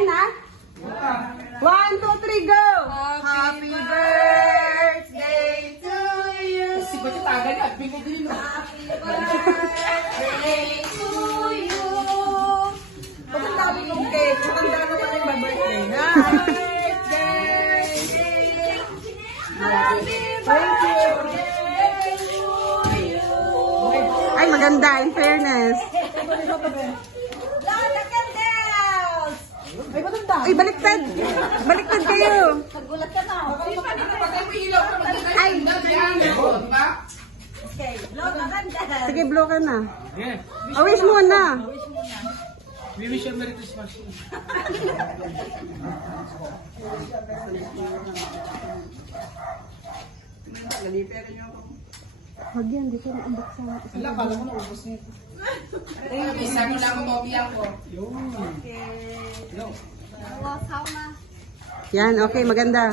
Kain na? 1, 2, 3, go! Happy birthday to you! Si Bachi taga niya, bigay din mo. Happy birthday to you! Ba't ang dami yung cake? Matanda na pala yung birthday na. Happy birthday to you! Ay, maganda, in fairness. Lola candles! Ay, matanda. Ay, baliktad. Baliktad kayo. Nagulat ka na. Patay mo ilaw ka, maganda Ay. yung diba? Okay, Lola candles. Sige, blow ka na. Yeah. Awis muna. We wish you a Merry Christmas. Huwag yan, di ko naambak sa... Wala, kala ko naubos niya ito. Isa mo lang ang mobile ko. Wasaw na. Yan, okay, maganda.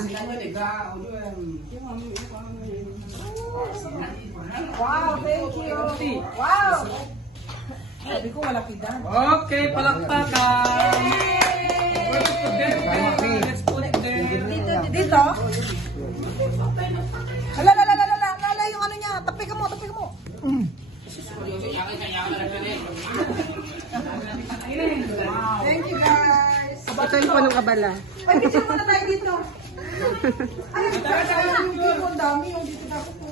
Wow, thank you. Wow! Sabi ko, wala pidan. Okay, palakpakan. Let's put it there. Dito? Lala, yung ano niya. Tapi ka mo. Thank you, guys. Ito yung punong abala. Ay, picture muna tayo dito. Ay, ang dami yung dito ako po.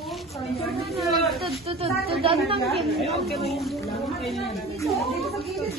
Tudod ng kim. Dito sa gilid.